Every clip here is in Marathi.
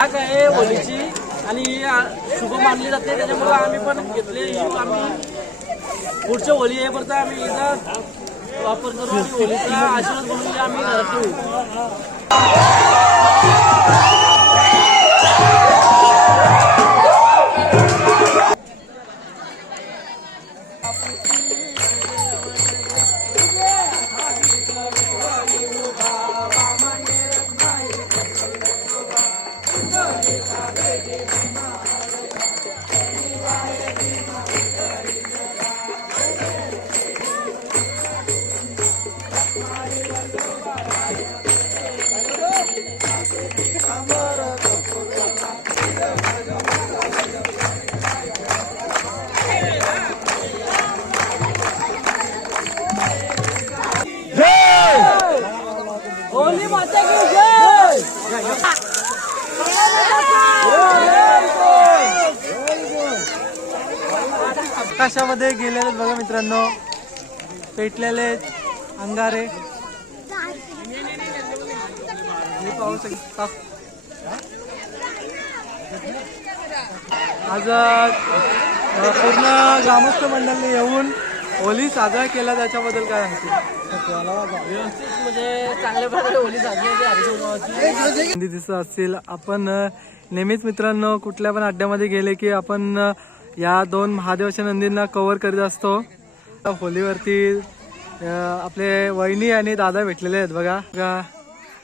आग आहे होलीची आणि शुभ मानली जाते. त्याच्यामुळे आम्ही पण घेतले आम्ही. पुढच्या होली येईपर्यंत आम्ही इथं वापर करू आणि होलीचा आशीर्वाद म्हणून आम्ही घरात ठेवू आकाशामध्ये गेलेले बघा मित्रांनो. पेटलेले अंगारे. हे पाहू शकता. आज पूर्ण ग्रामस्थ मंडळाने येऊन होली साजरा केला त्याच्याबद्दल काय माहिती म्हणजे चांगल्या प्रकारे होली साजरी हिंदी दिसत असतील. आपण नेहमीच मित्रांनो कुठल्या पण अड्ड्यामध्ये गेले की आपण या दोन महादेवाच्या नंदींना कव्हर करीत असतो. होलीवरती आपले वहिनी आणि दादा भेटलेले आहेत बघा. बघा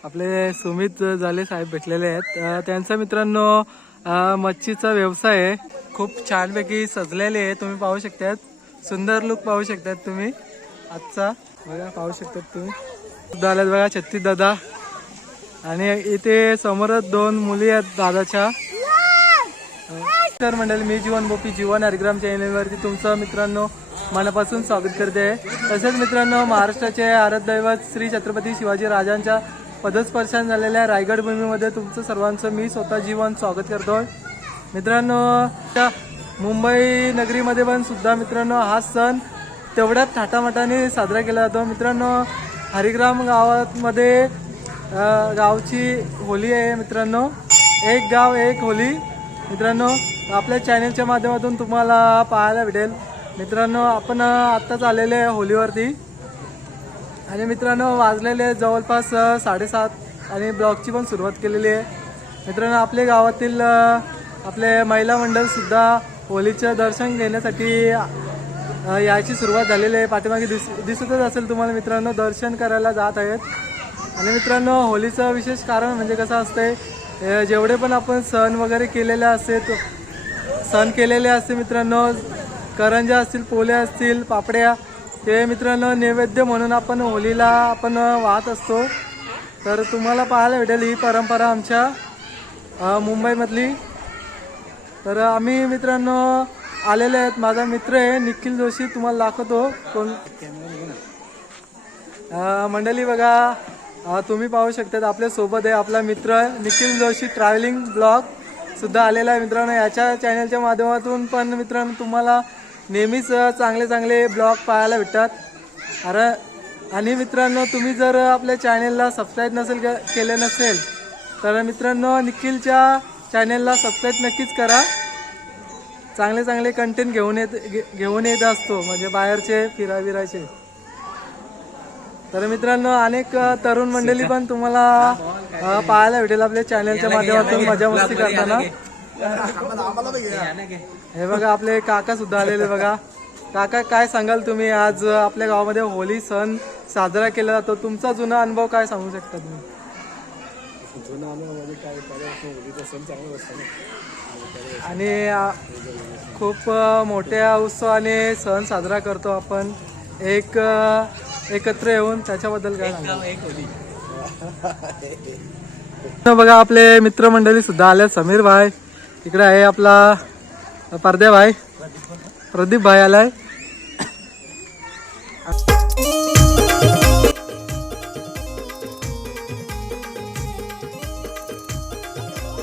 आपले सुमित झाले साहेब भेटलेले आहेत. त्यांचा मित्रांनो मच्छीचा व्यवसाय आहे. खूप छानपैकी सजलेले आहे. तुम्ही पाहू शकतात. सुंदर लुक पाहू शकतात तुम्ही. आजचा बघा पाहू शकतात तुम्ही. आल्यात बघा छत्तीस दादा. आणि इथे समोरच दोन मुली आहेत दादाच्या. तर मंडळी मी जीवन बोपी जीवन हरिग्राम चॅनलवरती तुमचं मित्रांनो मनापासून स्वागत करते. तसेच मित्रांनो महाराष्ट्राचे आराध्यदैवत श्री छत्रपती शिवाजी राजांच्या पदस्पर्शन झालेल्या रायगड भूमीमध्ये तुमचं सर्वांचं मी स्वतः जीवन स्वागत करतो मित्रांनो त्या मुंबई नगरीमध्ये पण सुद्धा मित्रांनो हा सण तेवढ्याच थाटामाटाने साजरा केला जातो. मित्रांनो हरिग्राम गावामध्ये गावची होली आहे मित्रांनो. एक गाव एक होली. मित्रांनो आपल्या चॅनेलच्या माध्यमातून तुम्हाला पाहायला भेटेल. मित्रांनो आपण आत्ताच आलेले आहे होलीवरती. आणि मित्रांनो वाजलेले जवळपास साडेसात आणि ब्लॉगची पण सुरुवात केलेली आहे. मित्रांनो आपल्या गावातील आपले महिला मंडळसुद्धा होलीचं दर्शन घेण्यासाठी यायची सुरुवात झालेली आहे. पाठीमागे दिस दिसतच असेल तुम्हाला मित्रांनो दर्शन करायला जात आहेत. आणि मित्रांनो होलीचं विशेष कारण म्हणजे कसं असतंय जेवढे पण आपण सण वगैरे केलेले असते तो- सण केलेले असते मित्रांनो करंजा असतील पोल्या असतील पापड्या ते मित्रांनो नैवेद्य म्हणून आपण होलीला आपण वाहत असतो. तर तुम्हाला पाहायला भेटेल ही परंपरा आमच्या मुंबईमधली. तर आम्ही मित्रांनो आलेले आहेत. माझा मित्र आहे निखिल जोशी तुम्हाला दाखवतो. कोण? मंडळी बघा. तुम्ही पाहू शकतात आपल्यासोबत आहे आपला मित्र निखिल जोशी ट्रॅव्हलिंग ब्लॉग सुद्धा आलेला आहे मित्रांनो. याच्या चॅनलच्या माध्यमातून पण मित्रांनो तुम्हाला नेहमीच चांगले चांगले ब्लॉग पाहायला भेटतात. अरे आणि मित्रांनो तुम्ही जर आपल्या चॅनेलला सबस्क्राईब नसेल के- केले नसेल तर मित्रांनो निखिलच्या चॅनेलला सबस्क्राईब नक्कीच करा. चांगले चांगले कंटेंट घेऊन येत घे- घेऊन येत असतो म्हणजे बाहेरचे फिरा फिरायचे तर मित्रांनो अनेक तरुण मंडळी पण तुम्हाला पाहायला भेटेल आपल्या चॅनलच्या माध्यमातून मजा मस्ती करताना. हे बघा आपले काका सुद्धा आलेले बघा. काका काय सांगाल तुम्ही? आज आपल्या गावामध्ये होली सण साजरा केला जातो. तुमचा जुना अनुभव काय सांगू शकता तुम्ही? आणि अ, खूप मोठ्या उत्सवाने सण साजरा करतो आपण. एक एकत्र येऊन त्याच्याबद्दल काय सांगा बघा आपले मित्रमंडळी सुद्धा आले समीर भाई इकडे आहे आपला परदे भाई. प्रदीप भाई आलाय.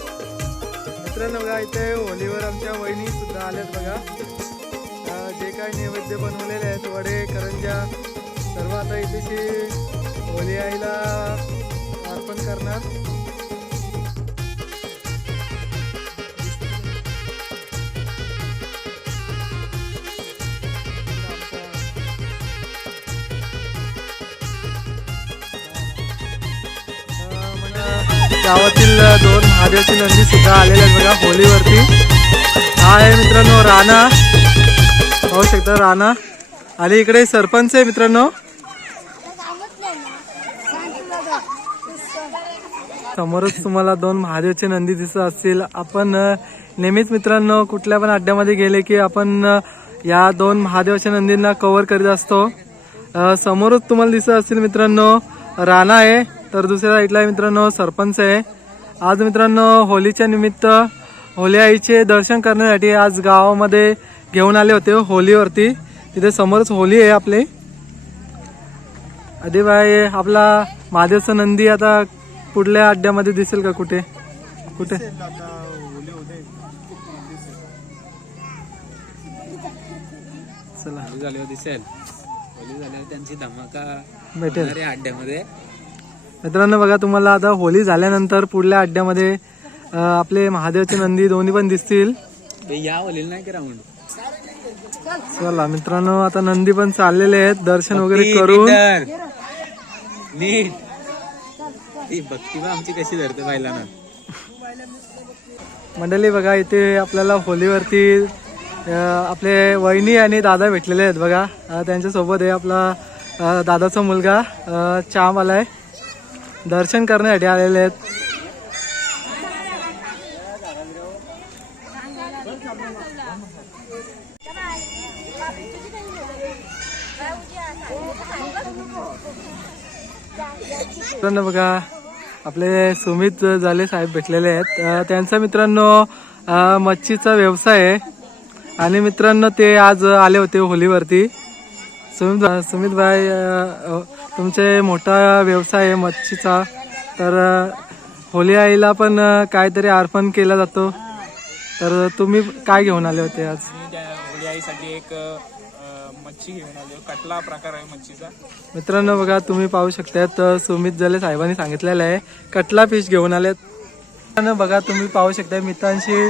मित्रांनो बघा इथे होलीवर आमच्या वहिनी सुद्धा आल्यात बघा. जे काही नैवेद्य बनवलेले आहेत वडे करंजा सर्व आता इथेशी होली आईला अर्पण करणार. गावातील दोन महादेवची नंदी सुद्धा आलेल्या आहेत बघा होलीवरती. हा आहे मित्रांनो राणा. पाहू शकता राणा. आणि इकडे सरपंच आहे मित्रांनो. समोरच तुम्हाला दोन महादेवचे नंदी दिसत असतील. आपण नेहमीच मित्रांनो कुठल्या पण अड्ड्यामध्ये गेले की आपण या दोन महादेवाच्या नंदींना कव्हर करीत असतो. समोरच तुम्हाला दिसत असतील मित्रांनो राणा आहे तर दुसऱ्या साईडला मित्रांनो सरपंच आहे. आज मित्रांनो होलीच्या निमित्त होली आईचे दर्शन करण्यासाठी आज गावामध्ये घेऊन आले होते होलीवरती. तिथे समोरच होली आहे आपली. भाई आपला महादेवचा नंदी आता पुढल्या अड्ड्यामध्ये दिसेल का कुठे? कुठे? चला. होली झाल्यावर दिसेल. होली झाल्यावर त्यांची धमाका भेटेल. होणार आहे अड्ड्यामध्ये. मित्रांनो बघा तुम्हाला आता होली झाल्यानंतर पुढल्या अड्ड्यामध्ये अं, आपले महादेवचे नंदी दोन्ही पण दिसतील. या होलीला नाही का राऊंड चला मित्रांनो आता नंदी पण चाललेले आहेत. दर्शन वगैरे करून. नीट. ती भक्ती बा आमची कशी धरते मंडळी बघा इथे आपल्याला होलीवरती आपले वहिनी आणि दादा भेटलेले आहेत बघा. त्यांच्यासोबत आहे आपला दादाचा मुलगा चाम आलाय. दर्शन करण्यासाठी आलेले आहेत. बघा आपले सुमित झाले साहेब भेटलेले आहेत. त्यांचा मित्रांनो मच्छीचा व्यवसाय आहे. आणि मित्रांनो ते आज आले होते होलीवरती. सुमित सुमित भाई हो, तुमचे मोठा व्यवसाय आहे मच्छीचा. तर होली आईला पण काहीतरी अर्पण केला जातो. तर तुम्ही काय घेऊन आले होते आज? होली आईसाठी एक मच्छी घेऊन आलो. कटला प्रकार आहे मच्छीचा. मित्रांनो बघा तुम्ही पाहू शकतात सुमित जले साहेबांनी सांगितलेलं आहे कटला फिश घेऊन आलेत. मित्रांनो बघा तुम्ही पाहू शकता मित्रांशी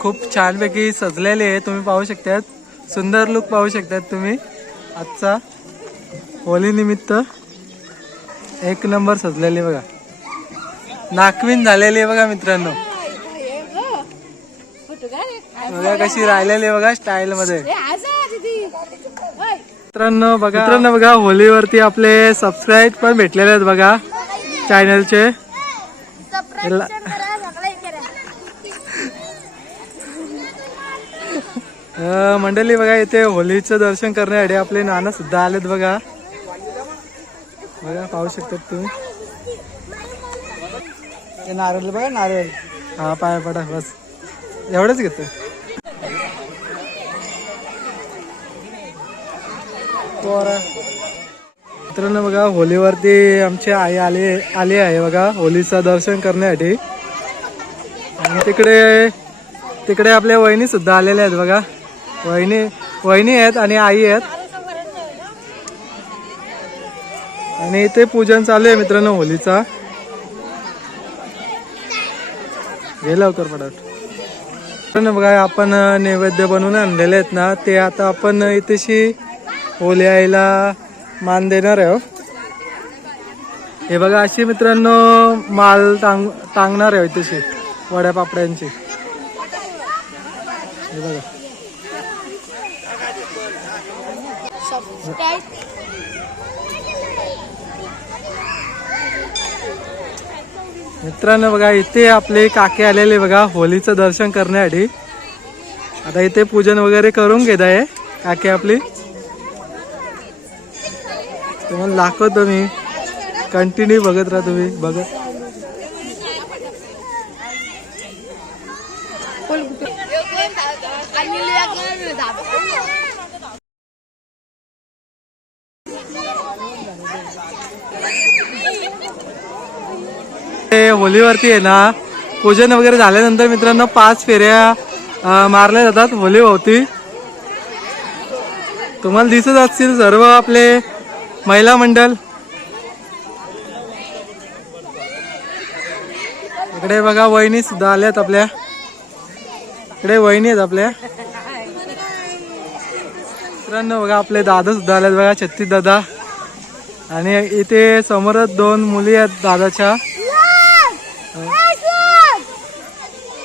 खूप छानपैकी सजलेले आहे. तुम्ही पाहू शकतात सुंदर लुक पाहू शकतात तुम्ही. आजचा होली निमित्त एक नंबर सजलेले बघा. नाकविन झालेली आहे बघा मित्रांनो. बघा कशी राहिलेली आहे बघा स्टाईल मध्ये. मित्रांनो बघा. मित्रांनो बघा होलीवरती आपले सबस्क्राईब पण भेटलेले आहेत बघा. चॅनलचे मंडळी बघा इथे होलीचं दर्शन करण्यासाठी आपले नाना सुद्धा आलेत बघा. बघा पाहू शकतात तुम्ही. नारळ बघा नारळ. हा पाय पडा बस. एवढंच घेतो मित्रांनो बघा होलीवरती आमची आई आली आली आहे बघा होलीचं दर्शन करण्यासाठी. आणि तिकडे तिकडे आपल्या वहिनी सुद्धा आलेल्या आहेत बघा. वहिनी वहिनी आहेत आणि आई आहेत. आणि इथे पूजन चालू आहे मित्रांनो होलीचा. घे लवकर पडत मित्रांनो बघा आपण नैवेद्य बनवून आणलेले आहेत ना ते आता आपण इथेशी होली आईला मान देणार आहे हो. हे बघा अशी मित्रांनो माल टांग टांगणार आहे इथेशी वड्या पापड्यांची. हे बघा. मित्रांनो बघा इथे आपले काके आलेले बघा होलीचं दर्शन करण्यासाठी. आता इथे पूजन वगैरे करून घेत आहे काके आपली. तुम्हाला दाखवतो मी. कंटिन्यू बघत राहा तुम्ही बघत. ते होलीवरती आहे ना पूजन वगैरे झाल्यानंतर मित्रांनो पाच फेऱ्या मारल्या जातात होली भोवती तुम्हाला दिसत असतील सर्व आपले महिला मंडल. इकडे बघा वहिनी सुद्धा आल्यात आपल्या. इकडे वहिनी आहेत आपल्या. मित्रांनो बघा आपले दादा सुद्धा आल्यात बघा छत्तीस दादा. आणि इथे समोरच दोन मुली आहेत दादाच्या.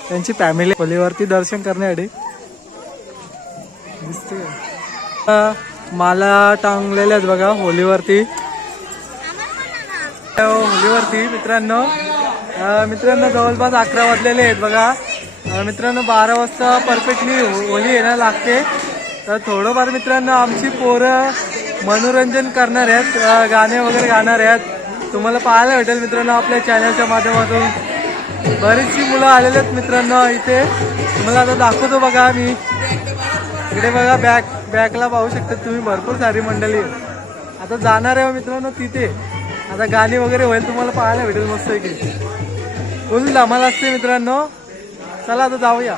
त्यांची फॅमिली खोलीवरती दर्शन करण्यासाठी. दिसते माला टांगलेल्या आहेत बघा होलीवरती. हो, होलीवरती मित्रांनो. मित्रांनो जवळपास अकरा वाजलेले आहेत बघा. मित्रांनो बारा वाजता परफेक्टली होली येणं लागते. तर थोडंफार मित्रांनो आमची पोरं मनोरंजन करणार आहेत गाणे वगैरे गाणार आहेत. तुम्हाला पाहायला भेटेल मित्रांनो आपल्या चॅनलच्या माध्यमातून. बरीचशी मुलं आलेली आहेत मित्रांनो इथे. तुम्हाला आता दाखवतो बघा मी इकडे बघा बॅग बॅगला पाहू शकता तुम्ही भरपूर सारी मंडळी आहे. आता जाणार आहे हो मित्रांनो तिथे. आता गाणी वगैरे होईल तुम्हाला पाहायला भेटेल मस्त की फुल धमाल असते मित्रांनो? चला आता जाऊया.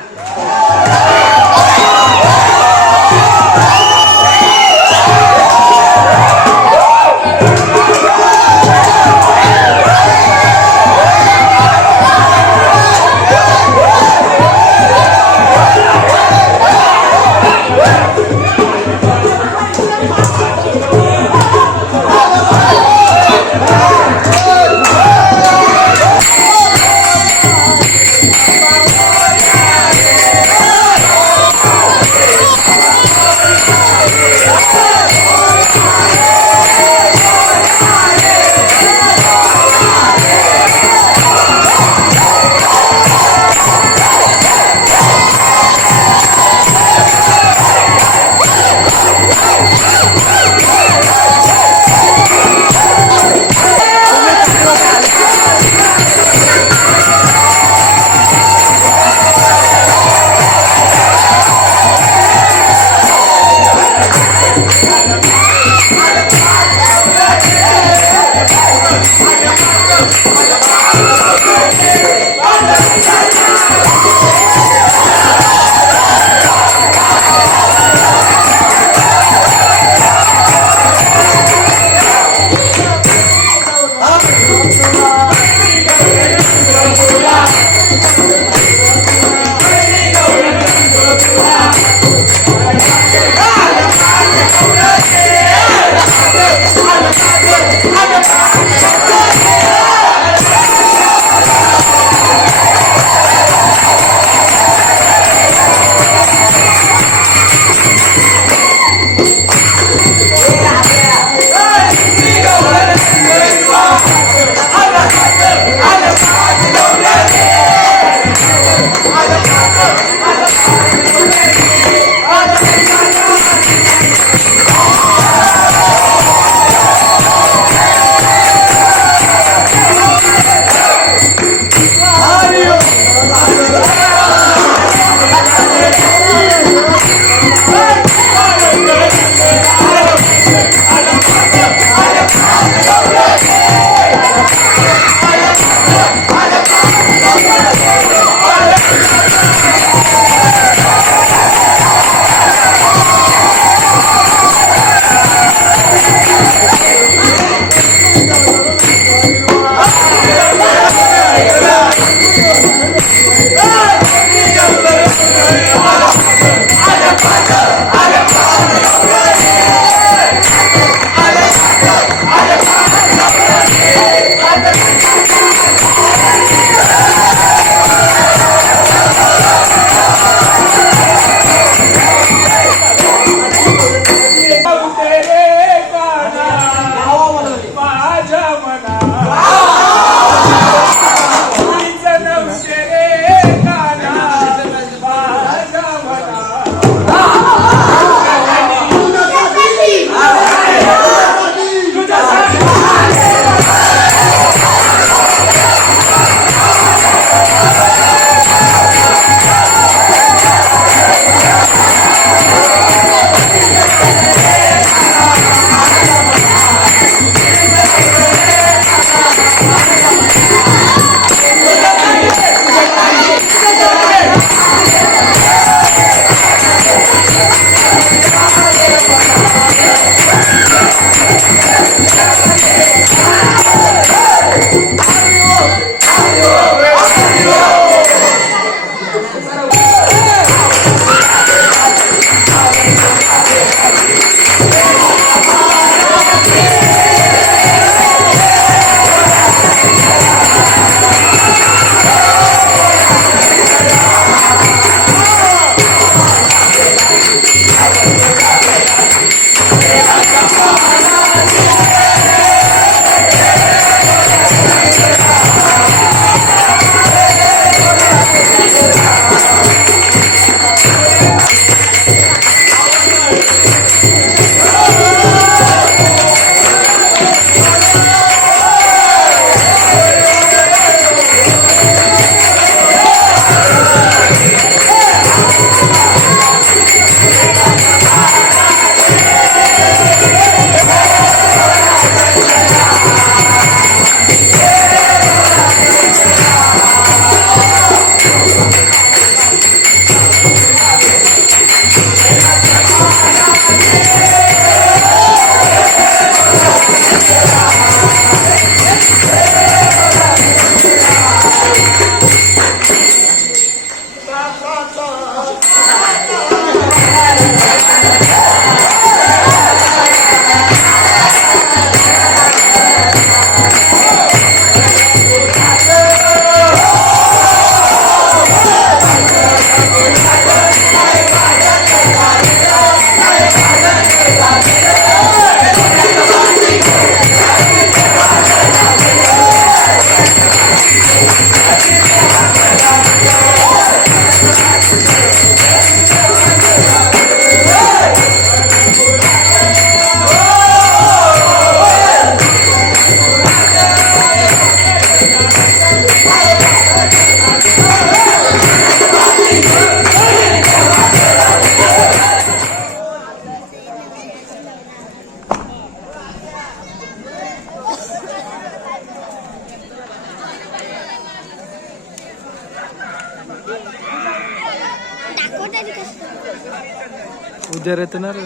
उद्या येते ना रे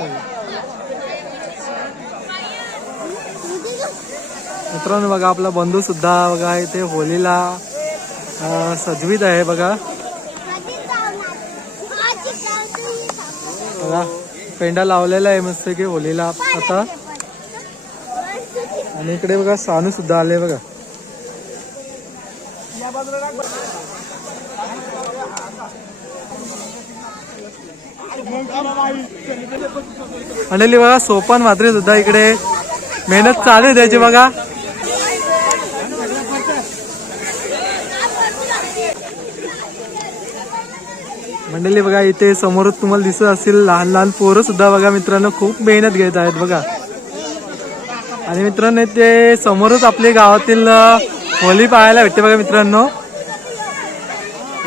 मित्रांनो बघा आपला बंधू सुद्धा बघा इथे होलीला सजवीत आहे बघा. बघा पेंडा लावलेला आहे मस्त की होलीला आता. आणि इकडे बघा सानू सुद्धा आले बघा. मंडळी बघा सोपान मात्र सुद्धा इकडे. मेहनत चालू आहे त्याची बघा. मंडळी बघा इथे समोरच तुम्हाला दिसत असेल लहान लहान पोरं सुद्धा बघा मित्रांनो खूप मेहनत घेत आहेत बघा. आणि मित्रांनो ते समोरच आपल्या गावातील होली पाहायला भेटते बघा मित्रांनो.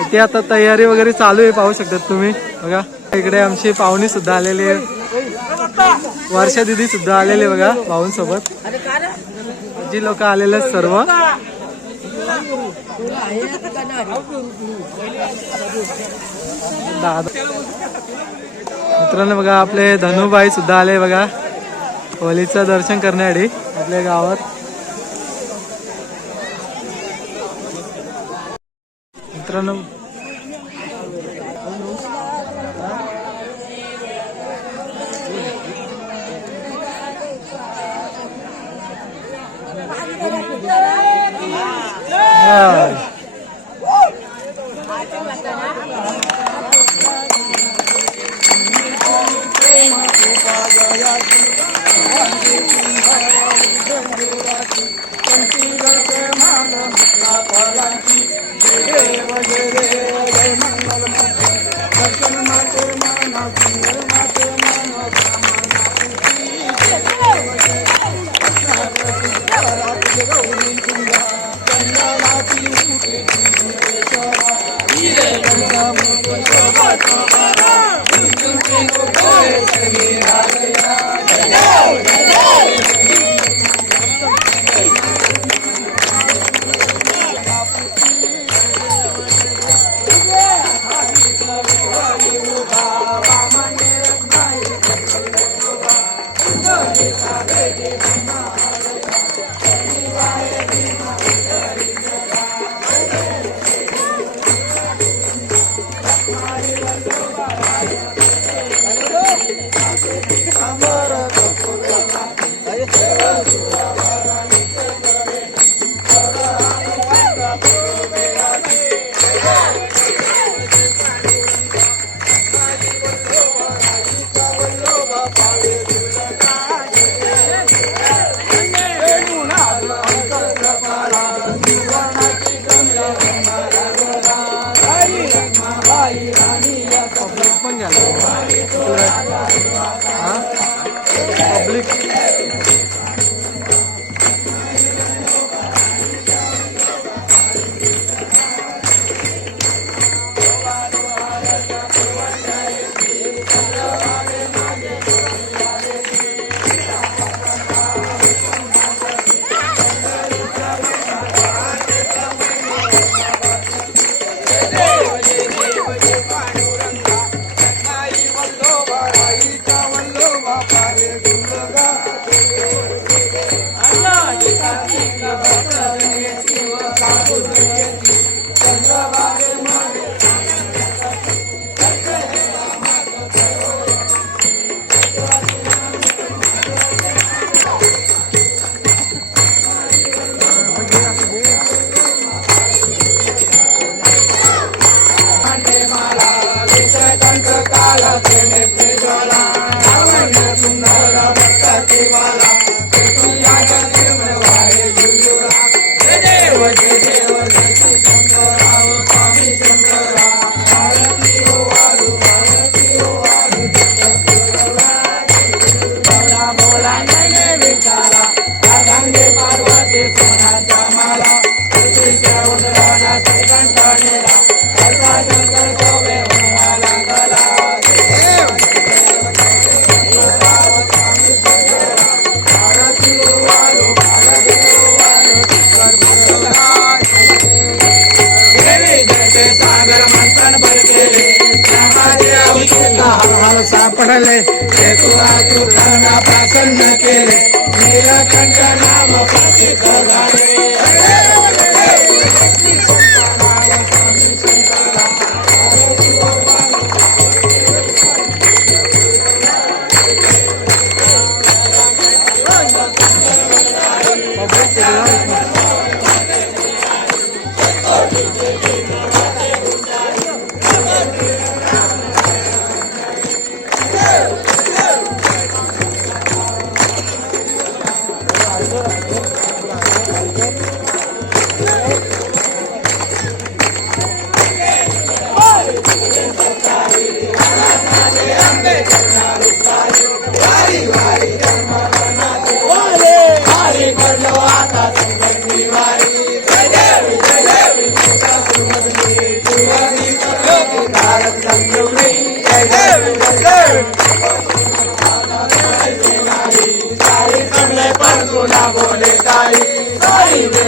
इथे आता तयारी वगैरे चालू आहे पाहू शकतात तुम्ही. बघा इकडे आमची पाहुणी सुद्धा आलेली आहे वर्षा दिदी सुद्धा आलेले बघा भाऊंसोबत. जी लोक आलेले आहेत सर्व. मित्रांनो बघा आपले धनुबाई सुद्धा आले बघा. होलीचं दर्शन करण्यासाठी आपल्या गावात. मित्रांनो हा. సుందర భక్త శివాల सापडले ते तू आतुराना प्रसन्न केले नीलकंठ नाम प्रसिद्ध जीवे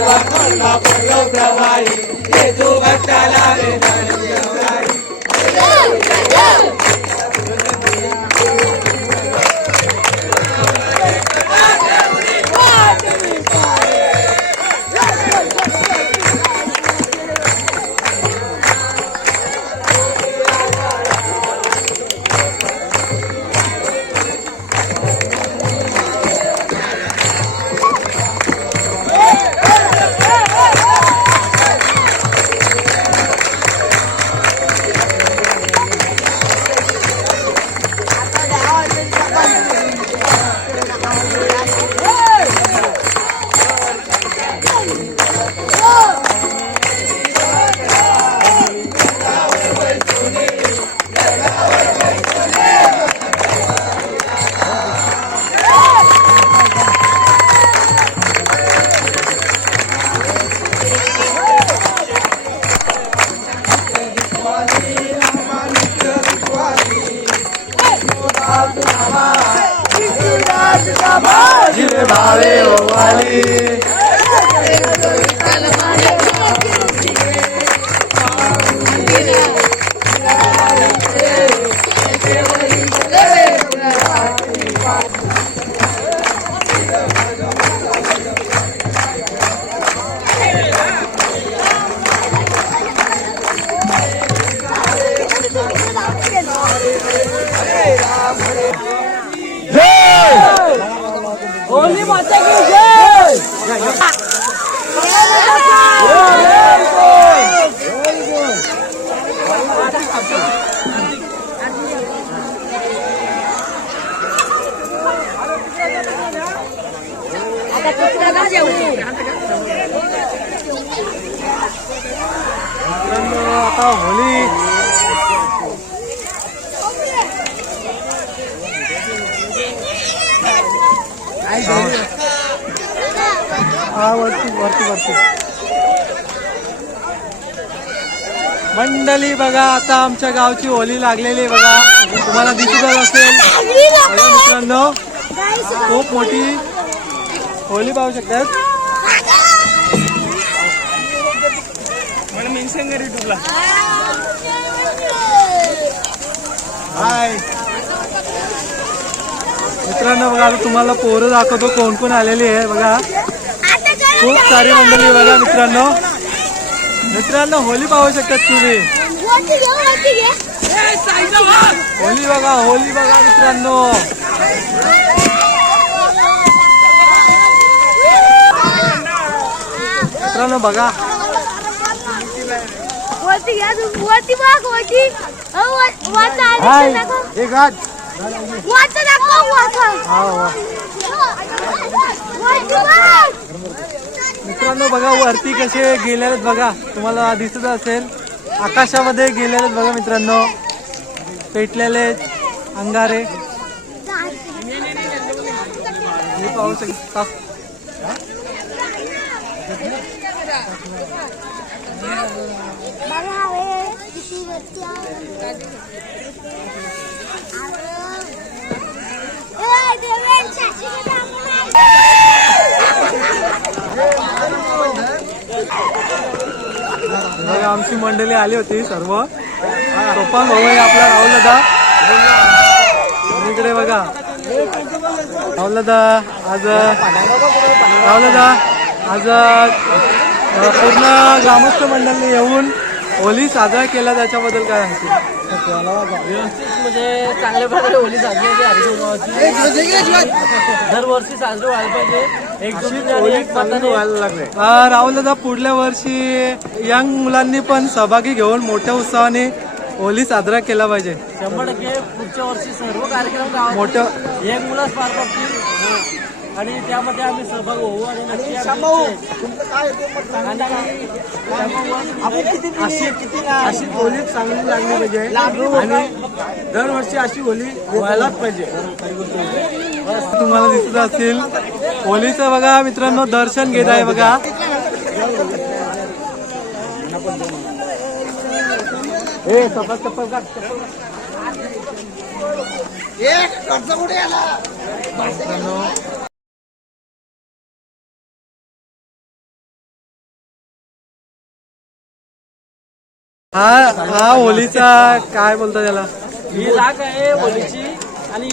मंडळी बघा आता आमच्या गावची होली लागलेली आहे बघा. तुम्हाला दिसतच असेल. बघा मित्रांनो खूप मोठी होली पाहू शकतात. हाय. मित्रांनो बघा आता तुम्हाला पोरं दाखवतो. कोण कोण आलेली आहे बघा. खूप सारी मंडळी बघा मित्रांनो. मित्रांनो होली पाहू शकतात तुम्ही. होली बघा होली बघा मित्रांनो. मित्रांनो बघा. एक हात. मित्रांनो बघा वरती कसे गेलेले बघा. तुम्हाला दिसत असेल. आकाशामध्ये गेलेले बघा मित्रांनो. पेटलेले अंगारे. हे पाहू शकता हे. बघा आमची मंडळी आली होती सर्व. सोपान भाऊ आहे आपला राहुल दादा. इकडे बघा. राहुल दादा आज राहुल दादा आज पूर्ण ग्रामस्थ मंडळाने येऊन होली साजरा केला त्याच्याबद्दल काय सांगते म्हणजे चांगल्या प्रकारे होली साजरी दरवर्षी साजरी व्हायला पाहिजे. राहुल दादा पुढल्या वर्षी यंग मुलांनी पण सहभागी घेऊन मोठ्या उत्साहाने होली साजरा केला पाहिजे. शंभर टक्के पुढच्या वर्षी सर्व कार्यक्रम मोठं एक मुलाच पार पडतील. आणि त्यामध्ये आम्ही सहभाग होऊ आणि नक्की अशी अशी होली चांगली लागली पाहिजे. आणि दरवर्षी अशी होली व्हायलाच पाहिजे. तुम्हाला दिसत असतील होलीचं बघा मित्रांनो दर्शन घेत आहे बघा. हा हा होलीचा काय बोलता त्याला? ही आहे होलीची आणि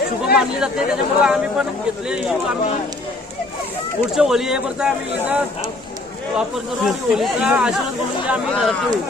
शुभ मानली जाते. त्याच्यामुळं आम्ही पण घेतले आम्ही पुढच्या होली येईपर्यंत आम्ही इथं वापर करू आणि होलीचा आशीर्वाद म्हणून आम्ही घरात ठेवू